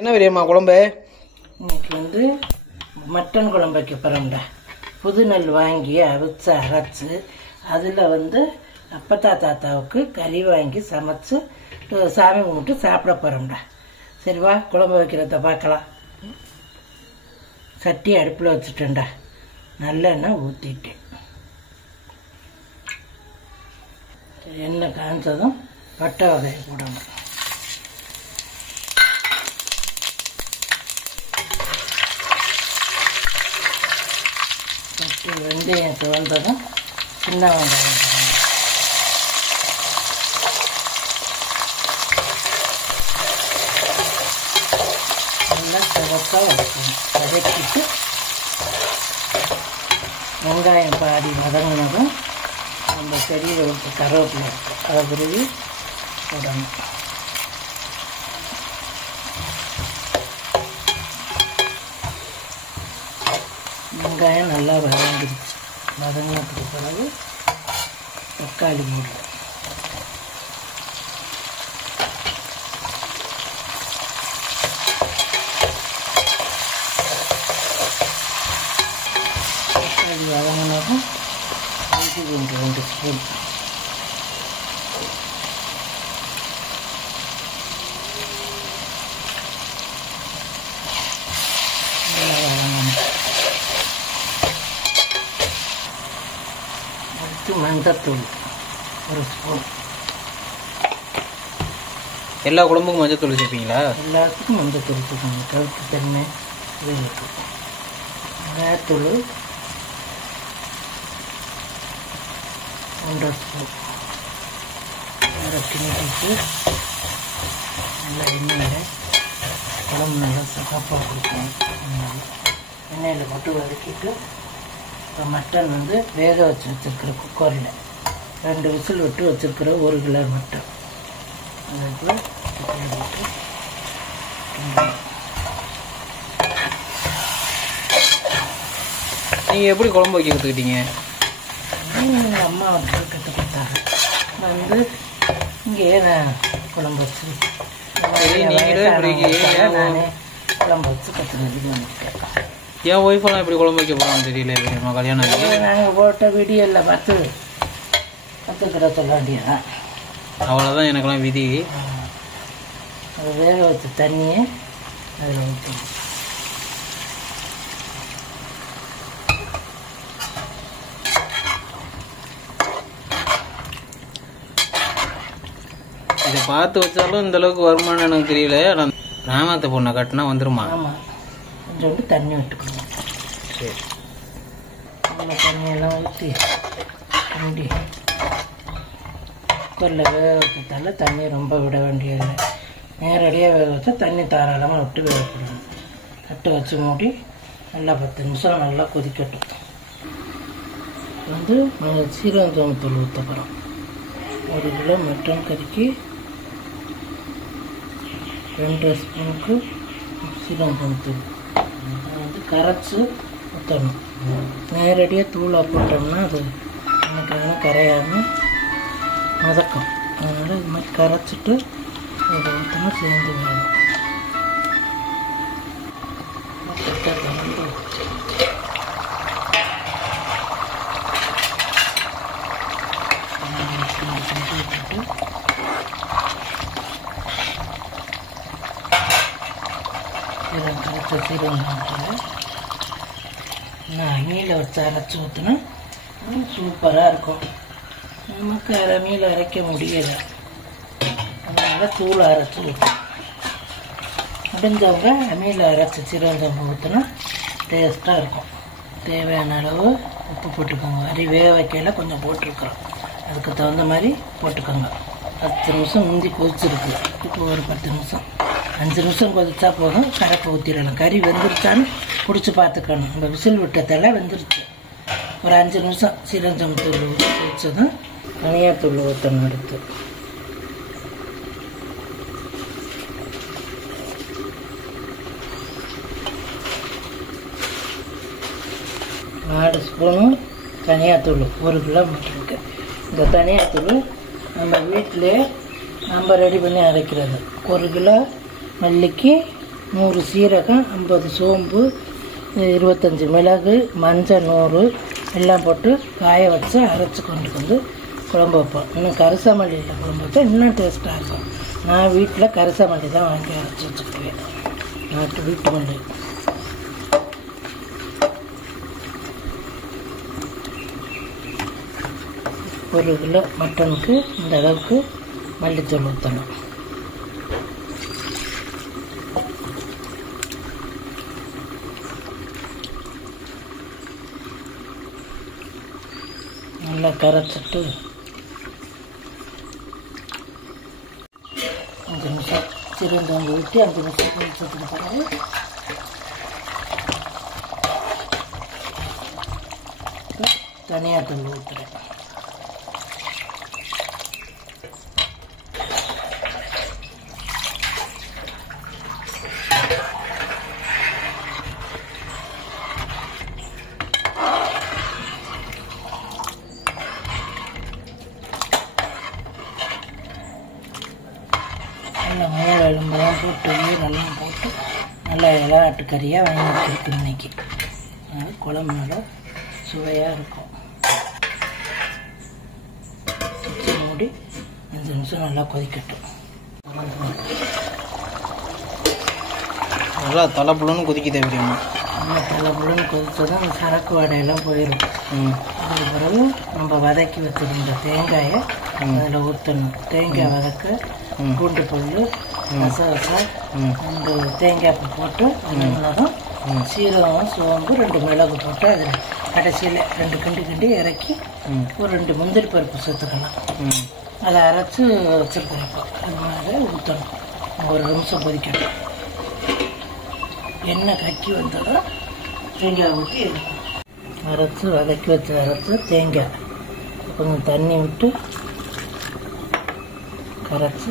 என்ன விரியம்மா குழம்பு? இன்னைக்கு வந்து மட்டன் குழம்பு வைக்க போகிறோம்டா. புது நெல் வாங்கி அவிச்சு அரைச்சி அதில் வந்து அப்பத்தா தாத்தாவுக்கு கறி வாங்கி சமைச்சு சாமி கும்பிட்டு சாப்பிட போகிறோம்டா. சரி வா குழம்பு வைக்கிறத பார்க்கலாம். சட்டி அடுப்பில் வச்சுட்டேன்டா. நல்லெண்ணெய் ஊற்றிட்டேன். எண்ணெய் காய்ச்சதும் பட்டை வகையை போடணும். வெந்தயம் சிவந்ததும் சின்ன வெங்காயம் நல்லா சிவப்பாக வதக்கிட்டு வெங்காயம் பாடி வதங்கினதும் நம்ம செடியில் விட்டு கருவேப்பிலை அதை பிறகு போடணும். வெங்காயம் நல்லா வதங்கிடுச்சு. வதங்கினதுக்கு பிறகு தக்காளி போடுறோம். தக்காளி வதங்கினதும் இஞ்சி பூண்டு 2 ஸ்பூன், நல்லா வதங்கணும். மஞ்சத்தூள் 1 ஸ்பூன். எல்லா குழம்புக்கும் மஞ்சத்தூள் சேர்ப்பீங்களா? எல்லாத்துக்கும் மஞ்சத்தூள் சேர்க்கணும். கருத்து தன்மை இதுக்கு மிளகாத்தூள் 1 ஸ்பூன். நல்லா கிண்டிட்டு நல்லா எண்ணெயில் குழம்பு நல்லா சிறப்பாக கொடுக்கணும். எண்ணெயில் போட்டு வதக்கிட்டு இப்போ மட்டன் வந்து வேக வச்சு வச்சுருக்கிற குக்கரில் 2 விசில் விட்டு வச்சுருக்கிற 1 கிலோ மட்டன் அதுக்கு போட்டு நீங்கள் எப்படி குழம்பு வைக்க கற்றுக்கிட்டீங்க? எங்கள் அம்மா வந்து கற்றுக் கொடுத்தாங்க. வந்து இங்கேயே நான் குழம்பு வச்சு நானே குழம்பு வச்சு கற்றுக்கிட்டு வந்துட்டேன். என் ஒய்ஃபெல்லாம் எப்படி குழம்பு வைக்க போகிறான்னு தெரியல. விரியம்மா கல்யாணம் ஆகி நாங்கள் போட்ட வீடியோவில் பார்த்து கற்றுக்கிற சொல்ல வேண்டியதான். அவ்வளோதான். எனக்கெல்லாம் விதி. அது வேக வச்ச தண்ணியை அதில் ஊற்றணும். இதை பார்த்து வச்சாலும் இந்த அளவுக்கு வருமானம் எனக்கு தெரியல. ஆனால் கிராமத்தை பொண்ணை கட்டினா வந்துருமா? ஆமாம், கொஞ்சோண்டு தண்ணி விட்டுக்கணும். சரி, அந்த தண்ணியெல்லாம் ஊற்றி கிண்டி குக்கரில் வேக வைக்கிறதால தண்ணி ரொம்ப விட வேண்டியதில்லை. நேரடியாக வேக வச்சா தண்ணி தாராளமாக விட்டு வேகப்படணும். தட்டு வச்சு மூடி நல்லா 10 நிமிஷம் நல்லா கொதிக்கட்டும். வந்து சீரகத்தூள் ஊற்ற போகிறோம். 1 கிலோ மட்டன் கறிக்கு 2 ஸ்பூனுக்கு சீரகத்தூள் வந்து கரைச்சி ஊற்றணும். நேரடியாக தூளாக போட்டோம்னா அது நமக்கு கரையாமல் மதக்கும். அதனால் இது மாதிரி கரைச்சிட்டு அதை ஊற்றினா சேர்ந்து வேணும். கரைச்ச சீரகத்தில் நான் அம்மியில் வச்சு அரைச்சி ஊற்றினா சூப்பராக இருக்கும். நமக்கு அம்மியில் அரைக்க முடியலை, அதனால் தூள் அரைச்சி ஊற்றும். முடிஞ்சவங்க அம்மியில் அரைச்சி சீரகம் ஊற்றினா டேஸ்ட்டாக இருக்கும். தேவையான அளவு உப்பு போட்டுக்கோங்க. அரி வேக வைக்கையில் கொஞ்சம் போட்டிருக்கிறோம், அதுக்கு தகுந்த மாதிரி போட்டுக்கோங்க. 10 நிமிஷம் முந்தி கொதிச்சிருக்கு. இப்போ ஒரு 10 நிமிஷம் 5 நிமிஷம் கொதிச்சா போதும். கரைப்பு ஊற்றிடலாம். கறி வெந்துருச்சான்னு பிடிச்சி பார்த்துக்கணும். நம்ம விசில் விட்டதெல்லாம் வெந்துருச்சு. ஒரு 5 நிமிஷம் சீரகத்தூள் ஊற்றி கொதிச்சதும் தனியாத்தூள் ஊற்றணும். எடுத்து நாலு ஸ்பூனும் தனியாத்தூள் 1 கிலோ மட்டனுக்கு. இந்த தனியாத்தூள் நம்ம வீட்டிலே நம்ம ரெடி பண்ணி அரைக்கிறது. 1 கிலோ மல்லிக்கு 100 சீரகம், 50 சோம்பு, 25 மிளகு, மஞ்சள் 100 எல்லாம் போட்டு காய வச்சு அரைச்சி கொண்டு வந்து குழம்பு வைப்போம். இன்னும் கரிசமல்லியில் குழம்பு வச்சா இன்னும் டேஸ்ட்டாக இருக்கும். நான் வீட்டில் கரிசமல்லி தான் வாங்கி அரைச்சி வச்சுக்குவேன். நாட்டு வீட்டு மல்லி. 1 கிலோ மட்டனுக்கு இந்த அளவுக்கு மல்லித்தூள் ஊற்றணும். நல்லா கரைச்சிட்டு 5 நிமிஷம் சிறுந்தோங்க ஊற்றி 5 நிமிஷத்துக்கு பிறகு தனியாத்தூள் ஊற்றுறேன். நல்லா 3 எலும்பெல்லாம் போட்டு ஈரெல்லாம் போட்டு நல்லா ஆட்டுக்கறியாக வாங்கி வச்சுருக்கு இன்னைக்கு. அதனால் குழம்பு நல்லா சுவையாக இருக்கும். வச்சு மூடி 5 நிமிஷம் நல்லா கொதிக்கட்டும். நல்லா தலைப்புலன்னு கொதிக்க தேவையா? நல்லா தலைப்புலன்னு கொதிச்சா அந்த சரக்கு வடையெல்லாம் போயிடும். அதுக்கு பிறகு நம்ம வதக்கி வச்சுருந்த தேங்காயை அதில் ஊற்றணும். தேங்காய் வதக்க பூண்டு புல், கசகசம், 2 தேங்காய் பூ போட்டு மிளகும், சீரகம், சோம்பு, 2 மிளகு போட்டு அதில் கடைசியில் 2 கிண்டி இறக்கி ஒரு 2 முந்திரி பருப்பு சேர்த்துக்கலாம். அதை அரைச்சி வச்சுருக்கோம். அது மாதிரி ஊற்றணும். 1 நிமிஷம் கொதிக்கட்டும். எண்ணெய் கட்டி வந்ததும் தேங்காய் ஊற்றி அரைச்சி வதக்கி அரைச்சி தேங்காய் கொஞ்சம் தண்ணி விட்டு கரைச்சி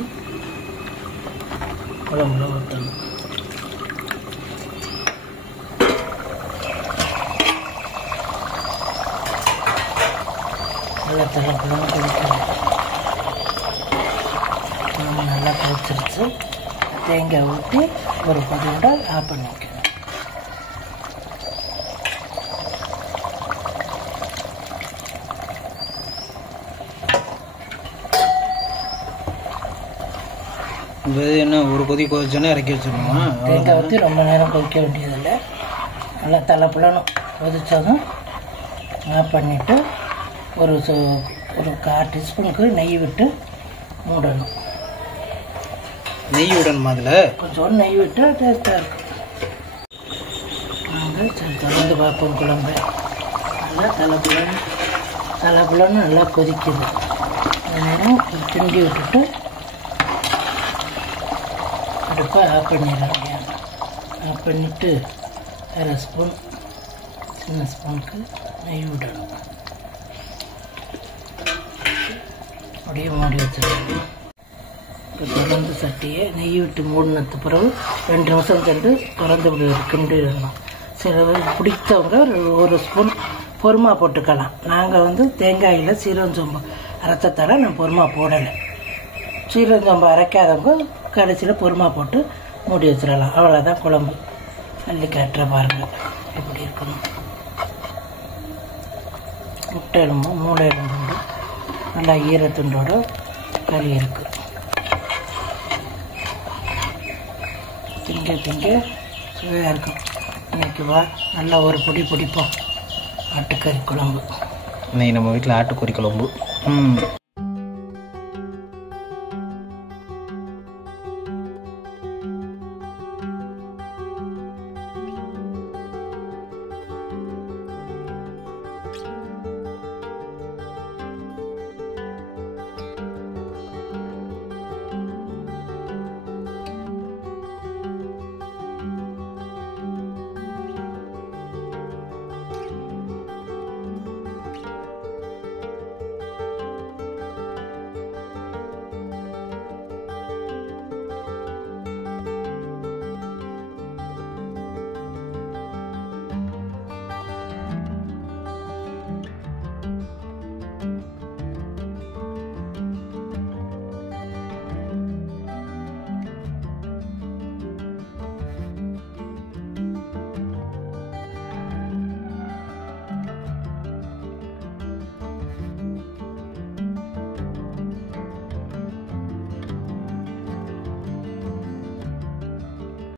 குழம்புல ஊற்றணும். நல்லா தலைப்பழம் கொதிக்கணும். நல்லா கொதிச்சிருச்சு. தேங்காய் ஊற்றி ஒரு கொதியோட ஆஃப் பண்ணி வைக்கணும். என்ன ஒரு கொதி கொதிச்சோன்னா இறக்கி வச்சிருக்கோமா? தேங்காய் ஊற்றி ரொம்ப நேரம் கொதிக்க வேண்டியதில்லை. நல்லா தலைப்புலனும் கொதித்ததும் ஆஃப் பண்ணிவிட்டு ஒரு 1/4 டீஸ்பூனுக்கு நெய் விட்டு மூடணும். நெய் விடணுமா? அதில் கொஞ்சம் நெய் விட்டால் டேஸ்ட்டாக இருக்கும். நாங்கள் சரி தொடர்ந்து பார்ப்போம். குழம்பு நல்லா தலைப்புலன்னு நல்லா கொதிக்குது. அது நேரம் கிண்டி விட்டுட்டு அடுப்பை ஆஃப் பண்ணிடுறோம். ஆஃப் பண்ணிவிட்டு 1/2 ஸ்பூன் சின்ன ஸ்பூனுக்கு நெய் விடணும். அப்படியே மூடி வச்சுருக்கோம். இப்போ திறந்து சட்டியை நெய் விட்டு மூடினது பிறகு 2 நிமிஷம் சென்று திறந்து கிண்டிடணும். சில பேர் பிடித்தவங்க 1 ஸ்பூன் பொறுமா போட்டுக்கலாம். நாங்கள் தேங்காயில் சீரகம் சோம்பு அரைச்சத்தால நான் பொறுமா போடலை. சீரகம் சோம்பு அரைக்காதவங்க கடைசியில் பொறுமா போட்டு மூடி வச்சிடலாம். அவ்வளோதான் குழம்பு. அள்ளி காட்டுற பாருங்கள் எப்படி இருக்கணும். முட்டை எலும்பு, மூளை எலும்பு நல்லா ஈரத்துண்டோட களி இருக்குது. திங்க சுவையாக இருக்கும். இன்னைக்கு வா நல்லா ஒரு பொடி பிடிப்போம். ஆட்டுக்கறி குழம்பு. இன்னைக்கு நம்ம வீட்டில் ஆட்டுக்கறி குழம்பு.